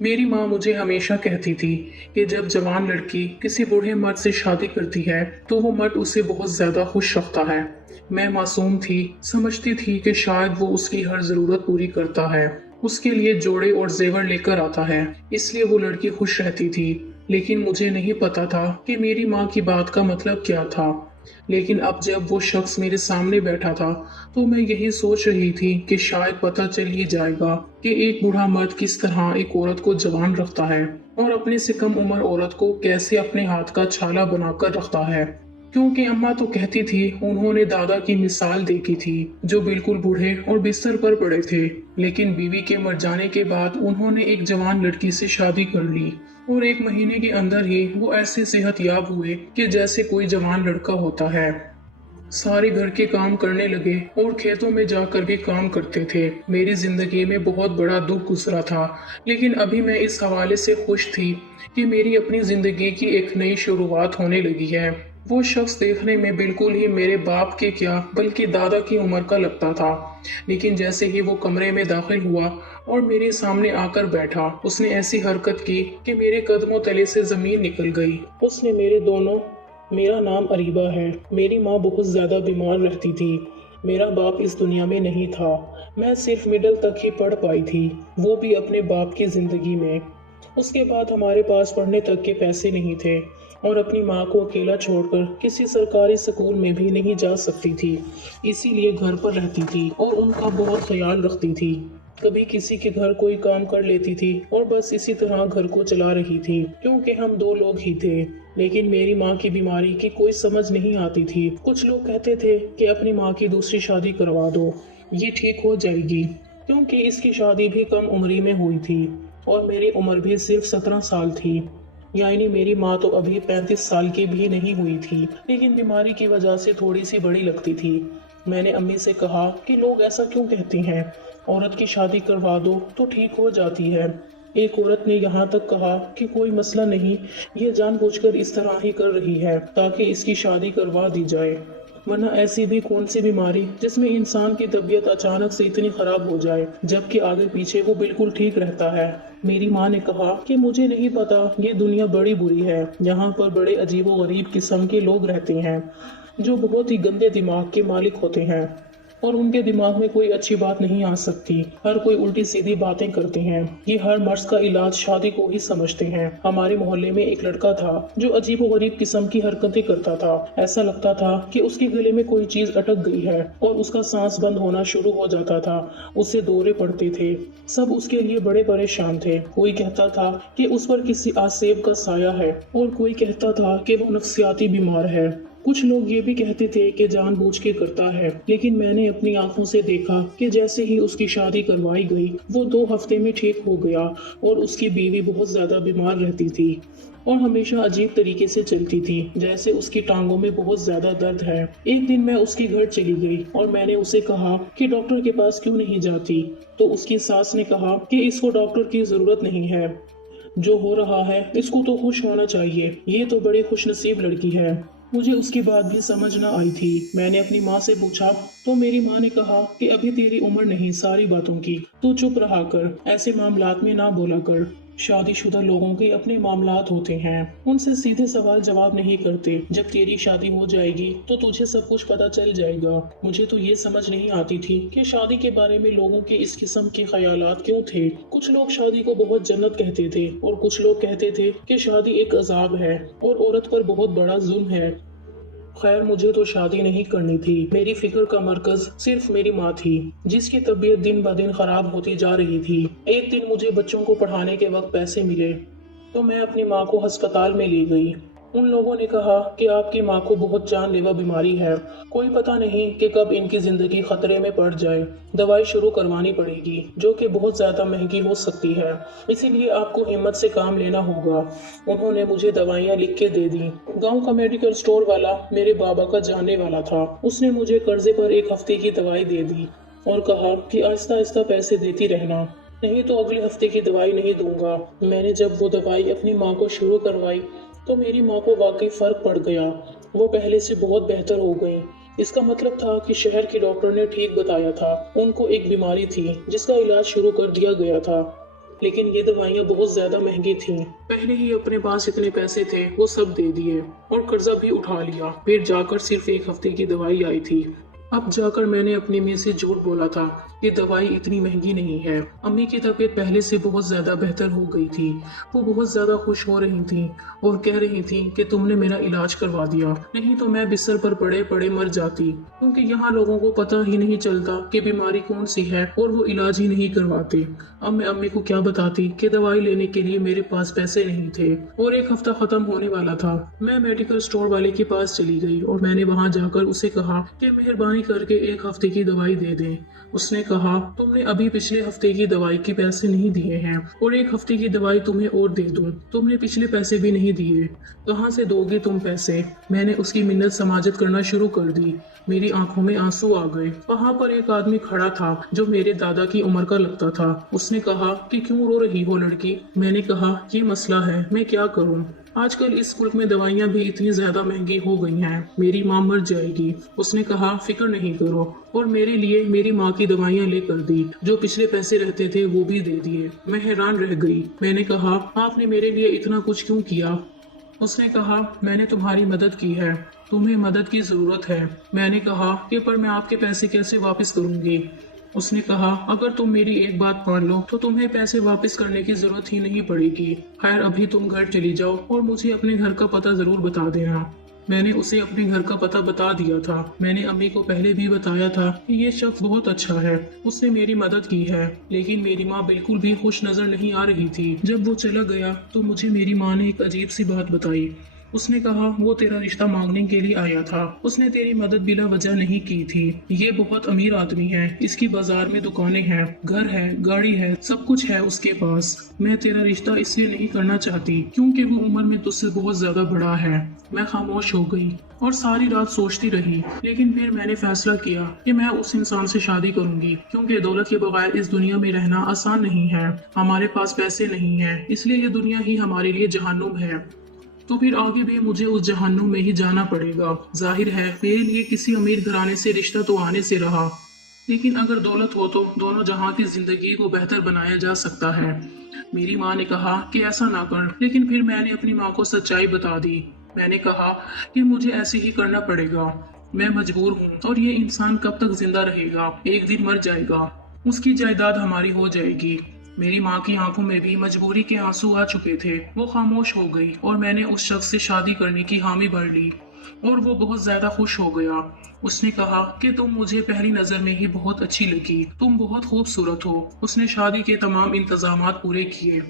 मेरी माँ मुझे हमेशा कहती थी कि जब जवान लड़की किसी बूढ़े मर्द से शादी करती है तो वो मर्द उसे बहुत ज्यादा खुश रखता है। मैं मासूम थी, समझती थी कि शायद वो उसकी हर जरूरत पूरी करता है, उसके लिए जोड़े और जेवर लेकर आता है, इसलिए वो लड़की खुश रहती थी। लेकिन मुझे नहीं पता था कि मेरी माँ की बात का मतलब क्या था। लेकिन अब जब वो शख्स मेरे सामने बैठा था तो मैं यही सोच रही थी कि शायद पता चल ही जाएगा कि एक बूढ़ा मर्द किस तरह एक औरत को जवान रखता है और अपने से कम उम्र औरत को कैसे अपने हाथ का छाला बनाकर रखता है। क्योंकि अम्मा तो कहती थी उन्होंने दादा की मिसाल देखी थी जो बिल्कुल बूढ़े और बिस्तर पर पड़े थे, लेकिन बीवी के मर जाने के बाद उन्होंने एक जवान लड़की से शादी कर ली और एक महीने के अंदर ही वो ऐसे सेहतयाब हुए कि जैसे कोई जवान लड़का होता है। सारे घर के काम करने लगे और खेतों में जाकर भी काम करते थे। मेरी जिंदगी में बहुत बड़ा दुख गुजरा था, लेकिन अभी मैं इस हवाले से खुश थी कि मेरी अपनी जिंदगी की एक नई शुरुआत होने लगी है। वो शख्स देखने में बिल्कुल ही मेरे बाप के क्या बल्कि दादा की उम्र का लगता था, लेकिन जैसे ही वो कमरे में दाखिल हुआ और मेरे सामने आकर बैठा, उसने ऐसी हरकत की कि मेरे कदमों तले से जमीन निकल गई। उसने मेरे दोनों मेरा नाम अरीबा है। मेरी माँ बहुत ज़्यादा बीमार रहती थी। मेरा बाप इस दुनिया में नहीं था। मैं सिर्फ मिडिल तक ही पढ़ पाई थी, वो भी अपने बाप की ज़िंदगी में। उसके बाद हमारे पास पढ़ने तक के पैसे नहीं थे और अपनी माँ को अकेला छोड़कर किसी सरकारी स्कूल में भी नहीं जा सकती थी, इसीलिए घर पर रहती थी और उनका बहुत ख्याल रखती थी। कभी किसी के घर कोई काम कर लेती थी और बस इसी तरह घर को चला रही थी, क्योंकि हम दो लोग ही थे। लेकिन मेरी माँ की बीमारी की कोई समझ नहीं आती थी। कुछ लोग कहते थे कि अपनी माँ की दूसरी शादी करवा दो, ये ठीक हो जाएगी, क्योंकि इसकी शादी भी कम उम्री में हुई थी और मेरी उम्र भी सिर्फ 17 साल थी। यानी मेरी माँ तो अभी 35 साल की भी नहीं हुई थी, लेकिन बीमारी की वजह से थोड़ी सी बड़ी लगती थी। मैंने अम्मी से कहा कि लोग ऐसा क्यों कहते हैं, औरत की शादी करवा दो तो ठीक हो जाती है। एक औरत ने यहाँ तक कहा कि कोई मसला नहीं, ये जानबूझकर इस तरह ही कर रही है ताकि इसकी शादी करवा दी जाए, वरना ऐसी भी कौन सी बीमारी जिसमें इंसान की तबीयत अचानक से इतनी खराब हो जाए जबकि आगे पीछे वो बिल्कुल ठीक रहता है। मेरी माँ ने कहा कि मुझे नहीं पता, ये दुनिया बड़ी बुरी है, यहाँ पर बड़े अजीबो गरीब किस्म के लोग रहते हैं जो बहुत ही गंदे दिमाग के मालिक होते हैं और उनके दिमाग में कोई अच्छी बात नहीं आ सकती। हर कोई उल्टी सीधी बातें करते हैं। ये हर मर्ज का इलाज शादी को ही समझते हैं। हमारे मोहल्ले में एक लड़का था जो अजीबो गरीब किस्म की हरकतें करता था। ऐसा लगता था कि उसके गले में कोई चीज अटक गई है और उसका सांस बंद होना शुरू हो जाता था। उससे दौरे पड़ते थे। सब उसके लिए बड़े परेशान थे। कोई कहता था कि उस पर किसी आसेब का साया है और कोई कहता था कि वो नफ्सियाती बीमार है। कुछ लोग ये भी कहते थे कि जानबूझ के करता है, लेकिन मैंने अपनी आंखों से देखा कि जैसे ही उसकी शादी करवाई गई वो 2 हफ्ते में ठीक हो गया और उसकी बीवी बहुत ज्यादा बीमार रहती थी और हमेशा अजीब तरीके से चलती थी, जैसे उसकी टांगों में बहुत ज्यादा दर्द है। एक दिन मैं उसके घर चली गई और मैंने उसे कहा कि डॉक्टर के पास क्यों नहीं जाती, तो उसकी सास ने कहा कि इसको डॉक्टर की जरूरत नहीं है, जो हो रहा है इसको तो खुश होना चाहिए, ये तो बड़ी खुशनसीब लड़की है। मुझे उसकी बात भी समझ न आई थी। मैंने अपनी माँ से पूछा तो मेरी माँ ने कहा कि अभी तेरी उम्र नहीं सारी बातों की, तू चुप रहा कर, ऐसे मामलात में ना बोला कर। शादीशुदा लोगों के अपने मामलात होते हैं, उनसे सीधे सवाल जवाब नहीं करते। जब तेरी शादी हो जाएगी तो तुझे सब कुछ पता चल जाएगा। मुझे तो ये समझ नहीं आती थी कि शादी के बारे में लोगों के इस किस्म के ख्यालात क्यों थे। कुछ लोग शादी को बहुत जन्नत कहते थे और कुछ लोग कहते थे कि शादी एक अजाब है और औरत पर बहुत बड़ा जुल्म है। खैर मुझे तो शादी नहीं करनी थी। मेरी फिक्र का मरकज सिर्फ मेरी माँ थी, जिसकी तबीयत दिन ब दिन खराब होती जा रही थी। एक दिन मुझे बच्चों को पढ़ाने के वक्त पैसे मिले तो मैं अपनी माँ को अस्पताल में ले गई। उन लोगों ने कहा कि आपकी माँ को बहुत जानलेवा बीमारी है, कोई पता नहीं कि कब इनकी जिंदगी खतरे में पड़ जाए। दवाई शुरू करवानी पड़ेगी जो कि बहुत ज्यादा महंगी हो सकती है, इसीलिए आपको हिम्मत से काम लेना होगा। उन्होंने मुझे दवाइयाँ लिख के दे दी। गांव का मेडिकल स्टोर वाला मेरे बाबा का जानने वाला था। उसने मुझे कर्जे पर 1 हफ्ते की दवाई दे दी और कहा कि आहिस्ता आहिस्ता पैसे देती रहना, नहीं तो अगले हफ्ते की दवाई नहीं दूंगा। मैंने जब वो दवाई अपनी माँ को शुरू करवाई तो मेरी माँ को वाकई फर्क पड़ गया। वो पहले से बहुत बेहतर हो गई। इसका मतलब था कि शहर के डॉक्टर ने ठीक बताया था। उनको एक बीमारी थी जिसका इलाज शुरू कर दिया गया था। लेकिन ये दवाइयाँ बहुत ज्यादा महंगी थीं। पहले ही अपने पास इतने पैसे थे वो सब दे दिए और कर्जा भी उठा लिया। फिर जाकर सिर्फ 1 हफ्ते की दवाई आई थी। अब जाकर मैंने अपनी माँ से झूठ बोला था कि दवाई इतनी महंगी नहीं है। अम्मी की तबीयत पहले से बहुत ज़्यादा बेहतर हो गई थी। वो बहुत ज़्यादा खुश हो रही थी और कह रही थी कि तुमने मेरा इलाज करवा दिया, नहीं तो मैं बिस्तर पर पड़े पड़े मर जाती, क्योंकि यहाँ लोगों को पता ही नहीं चलता कि बीमारी कौन सी है और वो इलाज ही नहीं करवाते। अब मैं अम्मी को क्या बताती कि दवाई लेने के लिए मेरे पास पैसे नहीं थे और 1 हफ्ता खत्म होने वाला था। मैं मेडिकल स्टोर वाले के पास चली गई और मैंने वहाँ जाकर उसे कहा कि मेहरबानी करके 1 हफ्ते की दवाई दे दें। उसने कहा तुमने अभी पिछले हफ्ते की दवाई के पैसे नहीं दिए हैं और 1 हफ्ते की दवाई तुम्हें और दे दूं, तुमने पिछले पैसे भी नहीं दिए, कहाँ से दोगी तुम पैसे। मैंने उसकी मिन्नत समाजत करना शुरू कर दी। मेरी आंखों में आंसू आ गए। वहाँ पर एक आदमी खड़ा था जो मेरे दादा की उम्र का लगता था। उसने कहा कि क्यों रो रही हो लड़की। मैंने कहा ये मसला है, मैं क्या करूँ। आजकल इस मुल्क में दवाइयाँ भी इतनी ज्यादा महंगी हो गई हैं, मेरी माँ मर जाएगी। उसने कहा फिक्र नहीं करो और मेरे लिए मेरी माँ की दवाइयाँ लेकर दी। जो पिछले पैसे रहते थे वो भी दे दिए। मैं हैरान रह गई। मैंने कहा आपने मेरे लिए इतना कुछ क्यों किया। उसने कहा मैंने तुम्हारी मदद की है, तुम्हें मदद की जरूरत है। मैंने कहा कि पर मैं आपके पैसे कैसे वापस करूंगी। उसने कहा अगर तुम मेरी एक बात मान लो तो तुम्हें पैसे वापस करने की जरूरत ही नहीं पड़ेगी। खैर अभी तुम घर चली जाओ और मुझे अपने घर का पता जरूर बता देना। मैंने उसे अपने घर का पता बता दिया था। मैंने अम्मी को पहले भी बताया था कि ये शख्स बहुत अच्छा है, उसने मेरी मदद की है। लेकिन मेरी माँ बिल्कुल भी खुश नजर नहीं आ रही थी। जब वो चला गया तो मुझे मेरी माँ ने एक अजीब सी बात बताई। उसने कहा वो तेरा रिश्ता मांगने के लिए आया था, उसने तेरी मदद बिला वजह नहीं की थी। ये बहुत अमीर आदमी है, इसकी बाजार में दुकानें हैं, घर है, गाड़ी है, सब कुछ है उसके पास। मैं तेरा रिश्ता इसलिए नहीं करना चाहती क्योंकि वो उम्र में तुझसे बहुत ज्यादा बड़ा है। मैं खामोश हो गई और सारी रात सोचती रही। लेकिन फिर मैंने फैसला किया कि मैं उस इंसान से शादी करूंगी, क्योंकि दौलत के बगैर इस दुनिया में रहना आसान नहीं है। हमारे पास पैसे नहीं है, इसलिए ये दुनिया ही हमारे लिए जहन्नुम है। तो फिर आगे भी मुझे उस जहन्नुम में ही जाना पड़ेगा। जाहिर है मेरे लिए किसी अमीर घराने से रिश्ता तो आने से रहा, लेकिन अगर दौलत हो तो दोनों जहां की जिंदगी को बेहतर बनाया जा सकता है। मेरी माँ ने कहा कि ऐसा ना कर, लेकिन फिर मैंने अपनी माँ को सच्चाई बता दी। मैंने कहा कि मुझे ऐसे ही करना पड़ेगा, मैं मजबूर हूँ और ये इंसान कब तक जिंदा रहेगा, एक दिन मर जाएगा, उसकी जायदाद हमारी हो जाएगी। मेरी माँ की आंखों में भी मजबूरी के आंसू आ चुके थे। वो खामोश हो गई और मैंने उस शख्स से शादी करने की हामी भर ली और वो बहुत ज्यादा खुश हो गया। उसने कहा कि तुम मुझे पहली नजर में ही बहुत अच्छी लगी, तुम बहुत खूबसूरत हो। उसने शादी के तमाम इंतजामात पूरे किए,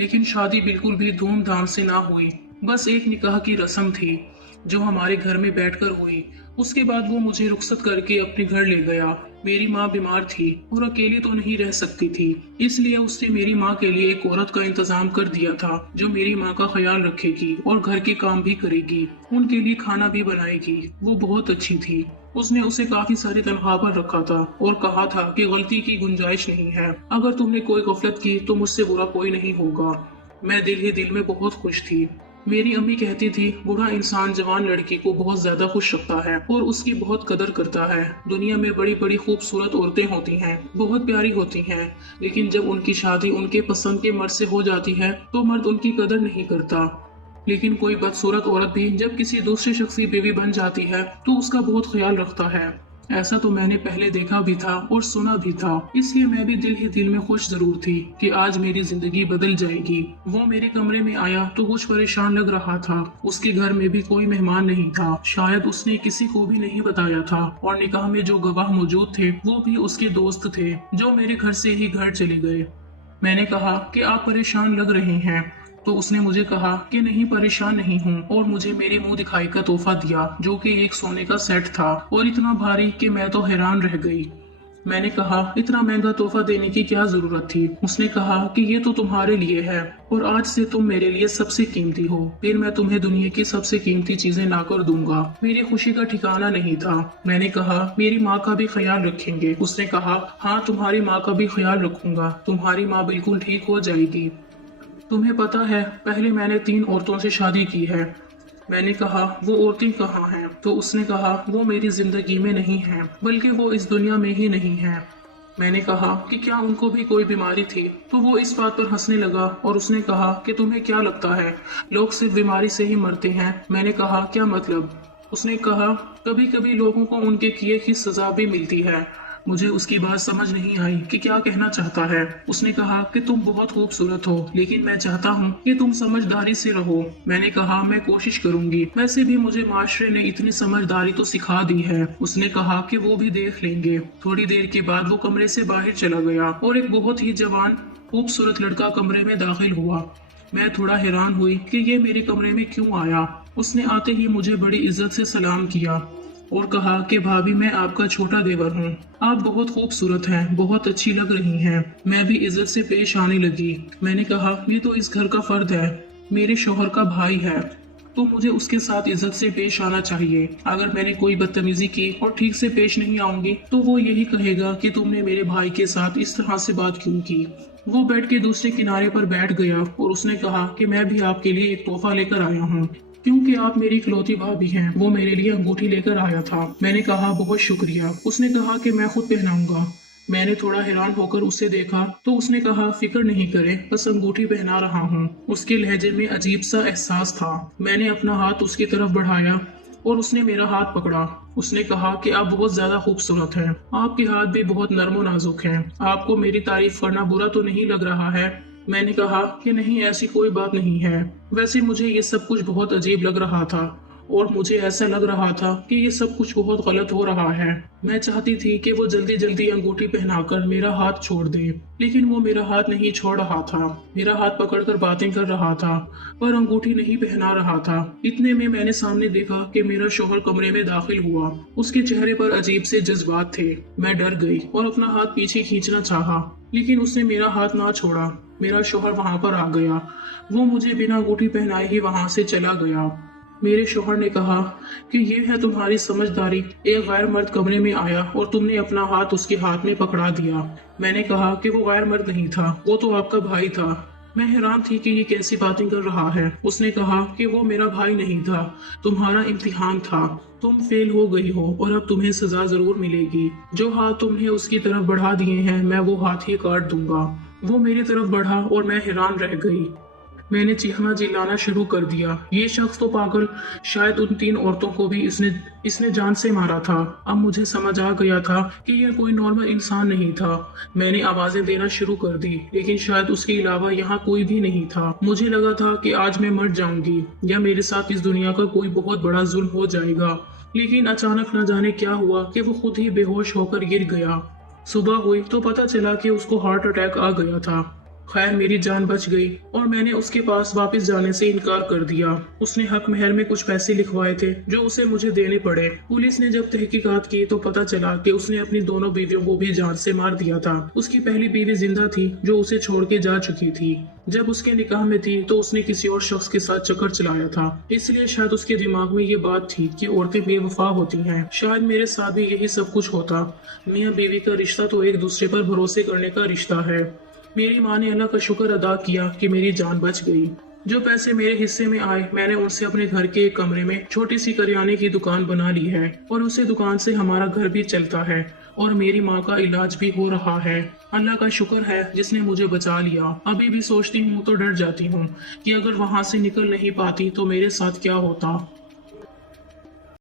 लेकिन शादी बिल्कुल भी धूमधाम से ना हुई। बस एक निकाह की रस्म थी जो हमारे घर में बैठकर हुई। उसके बाद वो मुझे रुखसत करके अपने घर ले गया। मेरी माँ बीमार थी और अकेली तो नहीं रह सकती थी, इसलिए उसने मेरी माँ के लिए एक औरत का इंतजाम कर दिया था जो मेरी माँ का ख्याल रखेगी और घर के काम भी करेगी, उनके लिए खाना भी बनाएगी। वो बहुत अच्छी थी। उसने उसे काफी सारी तनख्वाह पर रखा था और कहा था कि गलती की गुंजाइश नहीं है, अगर तुमने कोई गफलत की तो मुझसे बुरा कोई नहीं होगा। मैं दिल ही दिल में बहुत खुश थी। मेरी अम्मी कहती थी बूढ़ा इंसान जवान लड़की को बहुत ज्यादा खुश रखता है और उसकी बहुत कदर करता है। दुनिया में बड़ी बड़ी खूबसूरत औरतें होती हैं, बहुत प्यारी होती हैं, लेकिन जब उनकी शादी उनके पसंद के मर्द से हो जाती है तो मर्द उनकी कदर नहीं करता। लेकिन कोई बदसूरत औरत भी जब किसी दूसरे शख्स की बीवी बन जाती है तो उसका बहुत ख्याल रखता है। ऐसा तो मैंने पहले देखा भी था और सुना भी था, इसलिए मैं भी दिल ही दिल में खुश जरूर थी कि आज मेरी जिंदगी बदल जाएगी। वो मेरे कमरे में आया तो कुछ परेशान लग रहा था। उसके घर में भी कोई मेहमान नहीं था, शायद उसने किसी को भी नहीं बताया था, और निकाह में जो गवाह मौजूद थे वो भी उसके दोस्त थे जो मेरे घर से ही घर चले गए। मैंने कहा कि आप परेशान लग रहे हैं, तो उसने मुझे कहा कि नहीं परेशान नहीं हूँ, और मुझे मेरे मुंह दिखाई का तोहफा दिया जो कि एक सोने का सेट था और इतना भारी कि मैं तो हैरान रह गई। मैंने कहा इतना महंगा तोहफा देने की क्या जरूरत थी। उसने कहा कि ये तो तुम्हारे लिए है और आज से तुम मेरे लिए सबसे कीमती हो, फिर मैं तुम्हें दुनिया की सबसे कीमती चीजें लाकर दूंगा। मेरी खुशी का ठिकाना नहीं था। मैंने कहा मेरी माँ का भी ख्याल रखेंगे। उसने कहा हाँ तुम्हारी माँ का भी ख्याल रखूंगा, तुम्हारी माँ बिल्कुल ठीक हो जाएगी। तुम्हें पता है पहले मैंने 3 औरतों से शादी की है। मैंने कहा वो औरतें कहाँ हैं? तो उसने कहा वो मेरी जिंदगी में नहीं हैं, बल्कि वो इस दुनिया में ही नहीं हैं। मैंने कहा कि क्या उनको भी कोई बीमारी थी, तो वो इस बात पर हंसने लगा और उसने कहा कि तुम्हें क्या लगता है, लोग सिर्फ बीमारी से ही मरते हैं। मैंने कहा क्या मतलब? उसने कहा कभी कभी लोगों को उनके किए की सजा भी मिलती है। मुझे उसकी बात समझ नहीं आई कि क्या कहना चाहता है। उसने कहा कि तुम बहुत खूबसूरत हो, लेकिन मैं चाहता हूँ कि तुम समझदारी से रहो। मैंने कहा मैं कोशिश करूंगी, वैसे भी मुझे माशरे ने इतनी समझदारी तो सिखा दी है। उसने कहा कि वो भी देख लेंगे। थोड़ी देर के बाद वो कमरे से बाहर चला गया और एक बहुत ही जवान खूबसूरत लड़का कमरे में दाखिल हुआ। मैं थोड़ा हैरान हुई कि ये मेरे कमरे में क्यों आया। उसने आते ही मुझे बड़ी इज्जत से सलाम किया और कहा कि भाभी मैं आपका छोटा देवर हूँ, आप बहुत खूबसूरत हैं, बहुत अच्छी लग रही हैं। मैं भी इज्जत से पेश आने लगी। मैंने कहा ये तो इस घर का फर्द है, मेरे शौहर का भाई है, तो मुझे उसके साथ इज्जत से पेश आना चाहिए। अगर मैंने कोई बदतमीजी की और ठीक से पेश नहीं आऊंगी तो वो यही कहेगा कि तुमने मेरे भाई के साथ इस तरह से बात क्यों की। वो बेड के दूसरे किनारे पर बैठ गया और उसने कहा कि मैं भी आपके लिए एक तोहफा लेकर आया हूँ, क्योंकि आप मेरी इकलौती भाभी हैं। वो मेरे लिए अंगूठी लेकर आया था। मैंने कहा बहुत शुक्रिया। उसने कहा कि मैं खुद पहनाऊंगा। मैंने थोड़ा हैरान होकर उसे देखा तो उसने कहा फिक्र नहीं करे, बस अंगूठी पहना रहा हूँ। उसके लहजे में अजीब सा एहसास था। मैंने अपना हाथ उसकी तरफ बढ़ाया और उसने मेरा हाथ पकड़ा। उसने कहा कि आप बहुत ज्यादा खूबसूरत हैं, आपके हाथ भी बहुत नर्म और नाजुक हैं। आपको मेरी तारीफ करना बुरा तो नहीं लग रहा है? मैंने कहा कि नहीं, ऐसी कोई बात नहीं है। वैसे मुझे ये सब कुछ बहुत अजीब लग रहा था और मुझे ऐसा लग रहा था कि ये सब कुछ बहुत गलत हो रहा है। मैं चाहती थी कि वो जल्दी जल्दी अंगूठी पहनाकर मेरा हाथ छोड़ दे, लेकिन वो मेरा हाथ नहीं छोड़ रहा था। मेरा हाथ पकड़कर बातें कर रहा था पर अंगूठी नहीं पहना रहा था। इतने में मैंने सामने देखा कि मेरा शौहर कमरे में दाखिल हुआ। उसके चेहरे पर अजीब से जज्बात थे। मैं डर गई और अपना हाथ पीछे खींचना चाहा, लेकिन उसने मेरा हाथ ना छोड़ा। मेरा शौहर वहां पर आ गया। वो मुझे बिना अंगूठी पहनाए ही वहां से चला गया। मेरे शौहर ने कहा कि ये है तुम्हारी समझदारी, एक गैर मर्द कमरे में आया और तुमने अपना हाथ उसके हाथ में पकड़ा दिया। मैंने कहा कि वो गैर मर्द नहीं था, वो तो आपका भाई था। मैं हैरान थी कि ये कैसी बातें कर रहा है। उसने कहा कि वो मेरा भाई नहीं था, तुम्हारा इम्तिहान था, तुम फेल हो गई हो और अब तुम्हें सजा जरूर मिलेगी। जो हाथ तुमने उसकी तरफ बढ़ा दिए हैं मैं वो हाथ ही काट दूंगा। वो मेरी तरफ बढ़ा और मैं हैरान रह गई। मैंने चीखना चिल्लाना शुरू कर दिया। ये शख्स तो पागल, शायद उन 3 औरतों को भी इसने जान से मारा था। अब मुझे समझ आ गया था कि यह कोई नॉर्मल इंसान नहीं था। मैंने आवाजें देना शुरू कर दी, लेकिन शायद उसके अलावा यहाँ कोई भी नहीं था। मुझे लगा था कि आज मैं मर जाऊंगी या मेरे साथ इस दुनिया का कोई बहुत बड़ा जुल्म हो जाएगा। लेकिन अचानक न जाने क्या हुआ कि वो खुद ही बेहोश होकर गिर गया। सुबह हुई तो पता चला कि उसको हार्ट अटैक आ गया था। खैर मेरी जान बच गई और मैंने उसके पास वापस जाने से इनकार कर दिया। उसने हक महर में कुछ पैसे लिखवाए थे जो उसे मुझे देने पड़े। पुलिस ने जब तहकीकात की तो पता चला कि उसने अपनी दोनों बीवियों को भी जान से मार दिया था। उसकी पहली बीवी जिंदा थी जो उसे छोड़ के जा चुकी थी। जब उसके निकाह में थी तो उसने किसी और शख्स के साथ चक्कर चलाया था, इसलिए शायद उसके दिमाग में ये बात थी कि औरतें बेवफा होती हैं। शायद मेरे साथ भी यही सब कुछ होता। मियाँ बीवी का रिश्ता तो एक दूसरे पर भरोसे करने का रिश्ता है। मेरी माँ ने अल्लाह का शुक्र अदा किया कि मेरी जान बच गई। जो पैसे मेरे हिस्से में आए मैंने उनसे अपने घर के एक कमरे में छोटी सी करियाने की दुकान बना ली है और उसे दुकान से हमारा घर भी चलता है और मेरी माँ का इलाज भी हो रहा है। अल्लाह का शुक्र है जिसने मुझे बचा लिया। अभी भी सोचती हूँ तो डर जाती हूँ कि अगर वहाँ से निकल नहीं पाती तो मेरे साथ क्या होता।